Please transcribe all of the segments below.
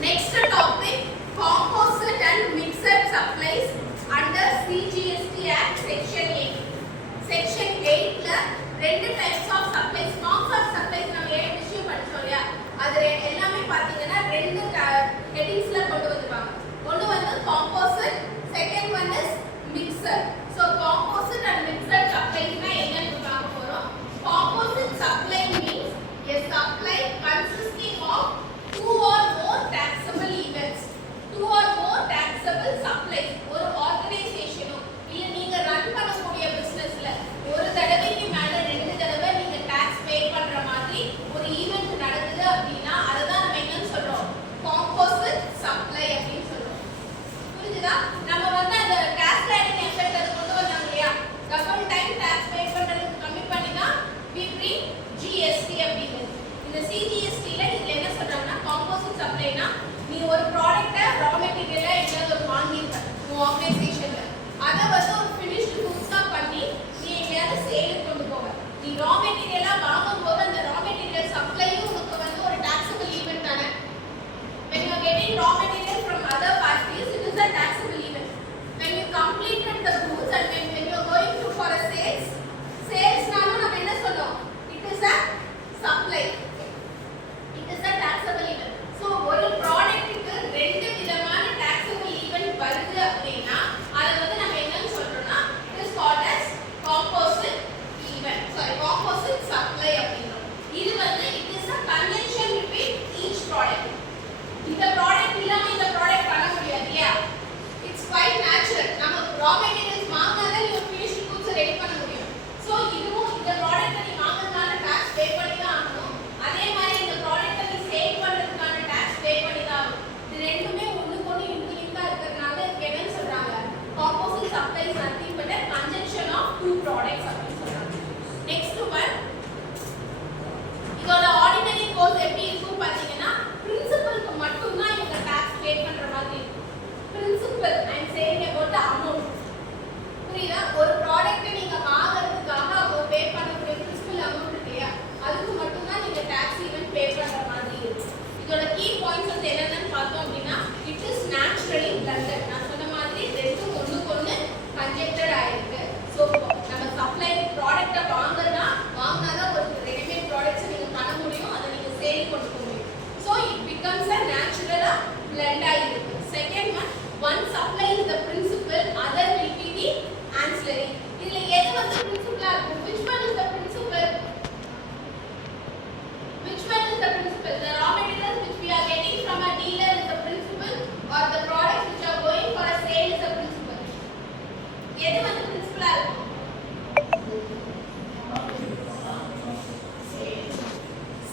Next topic, composite and mixed supplies under CGST Act Section 8. Section 8 ல ரெண்டு types of supplies, norms of supplies நம்ம ஏன் விஷயம் படிச்சோம் இல்லையா, அது எல்லாமே பாத்தீங்கன்னா ரெண்டு headingsல கொண்டு வந்துருவாங்க. ஒன்னு வந்து composite, second one is mixed. So composite and mixed supplies னா என்னன்னு பார்க்க போறோம். Composite supply means a supply consisting of two or more taxable events, two or more taxable supplies. ஒரு ஆர்கனைசேஷனோ இல்ல நீங்க ரன் பண்ணக்கூடிய பிசினஸ்ல ஒரு தடவைக்கு மேல ரெண்டு தடவை நீங்க டாக்ஸ் பே பண்ற மாதிரி ஒரு ஈவென்ட் நடக்குது அப்படினா அத தான் நம்ம என்னன்னு சொல்றோம், காம்போசிட் சப்ளை அப்படினு சொல்றோம். புரியுதா? நம்ம வந்து அந்த டாக்ஸ் லைனிங் எஃபெக்ட் அது கொண்டு வந்தாங்க இல்லையா, டபுள் டைம் டாக்ஸ் பே பண்றது கம்மி பண்ணினா we bring GST அப்படிங்கிறது. இந்த CGST ல இதுல என்ன சொல்றாங்கன்னா, காம்போசிட் சப்ளைனா நீ ஒரு ப்ராடக்ட்ட ரா மெட்டீரியலா எங்கயாவது வாங்கிருக்க உங்க ஆர்கனைசேஷன்ல, அத வந்து ஒரு ஃபினிஷ்ட் குட்ஸா பண்ணி நீ எங்கயாவது சேலுக்கு கொண்டு போவ. நீ ரா மெட்டீரியலா வாங்கும்போது அந்த ரா மெட்டீரியல் சப்ளையும் உனக்கு வந்து ஒரு டாக்ஸபிள் ஈவென்ட் தானே. when you are getting raw material from other parties, it is a taxable event. when you completed the goods and when you are going to for a sales நானும் நம்ம என்ன சொல்றோம், it is a supply, it is a taxable event. so ஒரு ப்ராடக்ட்டுக்கு ரெண்டு விதமான taxable event வருது அப்படினா அத வந்து நம்ம என்னன்னு சொல்றோம்னா, it is called as composite event, composite supply அப்படின்றோம். இது வந்து it is a conjunction between each product. இந்த ப்ராடக்ட் இல்லாம இந்த ப்ராடக்ட் பண்ண முடியாது இல்லையா, இட்ஸ் குவைட் நேச்சுரல். நம்ம ரா மெட்டீரியல்ஸ் வாங்குனாதான் நீ ஒரு ஃபினிஷ்ட் கூட்ஸ் ரெடி பண்ண முடியும். சோ இதுவும் இந்த ப்ராடக்ட்டை நீ வாங்குறதுனால டாக்ஸ் பே பண்ணி தான் ஆகணும், அதே மாதிரி இந்த ப்ராடக்ட்டை நீ சேல் பண்றதுக்கான டாக்ஸ் பே பண்ணி தான் ஆகணும். இது ரெண்டுமே ஒண்ணுக்கு ஒண்ணு இன்டர்லிங்க்டா இருக்கிறதுனால இதுக்கு என்னன்னு சொல்றாங்க, composite supply is nothing but a conjunction of two products அப்படின்னு சொல்றாங்க. நெக்ஸ்ட் ஒன், இதோட ஆர்டினரி கோர்ஸ் எப்படி இருக்கும் பாத்தீங்கன்னா, பிரின்சிபலுக்கு மட்டும் தான் இவங்க டாக்ஸ் பே பண்ற மாதிரி இருக்கும். Principal I am saying about the amount. புரியுதா? ஒரு ப்ராடக்ட் நீங்க வாங்குறதுக்காக அவங்க பே பண்ணக்கூடிய பிரின்சிபல் அமௌண்ட் இருக்கு இல்லையா, அதுக்கு மட்டும் தான் நீங்க டாக்ஸ் ஈவன் பே பண்ற மாதிரி இருக்கும். இதோட கீ பாயிண்ட்ஸ் வந்து என்னென்னு பார்த்தோம் அப்படின்னா, இட் இஸ் நேச்சுரலி பிளண்டட். நான் சொன்ன மாதிரி ரெண்டும் ஒண்ணுக்கு ஒண்ணு கன்ஜெக்டட் ஆயிருக்கு. சோ நம்ம சப்ளை ப்ராடக்ட்டை வாங்கினாதான் ஒரு ரெடிமேட் ப்ராடக்ட்ஸ் நீங்க பண்ண முடியும், அதை நீங்க சேல் கொண்டு போக முடியும். So it becomes a natural blend ஆயிருக்கு. Second one supply is the principal, other will be the ancillary. இதுல எது வந்து பிரின்சிபலா இருக்கும்? which one is the principal? which one is the principal? The raw materials which we are getting from a dealer is the principal, or the products which are going for a sale is the principal? எது வந்து பிரின்சிபலா இருக்கும்?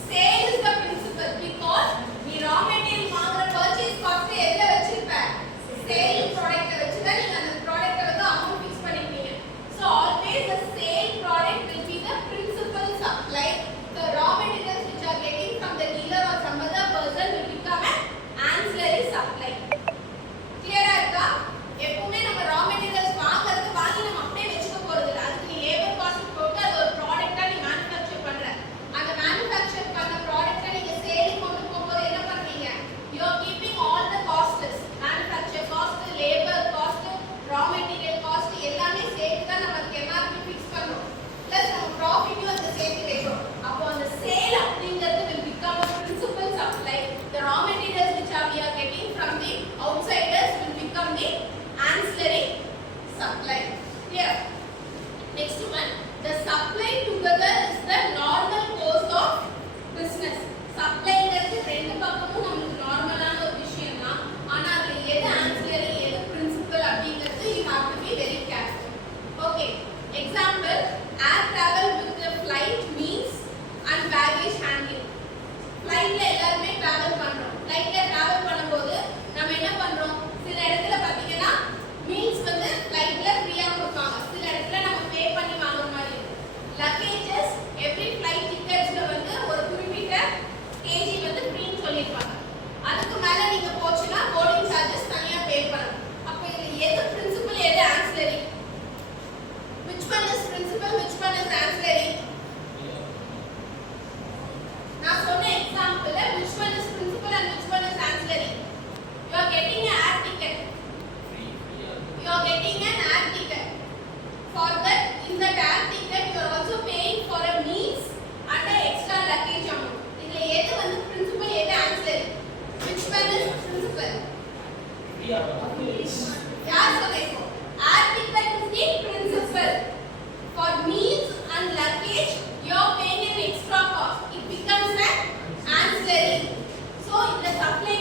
Sale is the principal because நீ raw material வாங்குற purchase cost எதுல வச்சிருப்ப? Sale product வச்சு தான் நீங்க அந்த product வந்து amount fix பண்ணிப்பீங்க. So always the sale product will be the principal supply. The raw materials which are getting from the dealer or are getting an air ticket. For that, in that air ticket, you are also paying for a meals and a extra luggage amount. இதுல எது வந்து principal எது ancillary? Which one is principal? யார் சொல்றீங்க? Air ticket is the principal. For meals and luggage, you are paying an extra cost. It becomes an ancillary. So, இந்த supply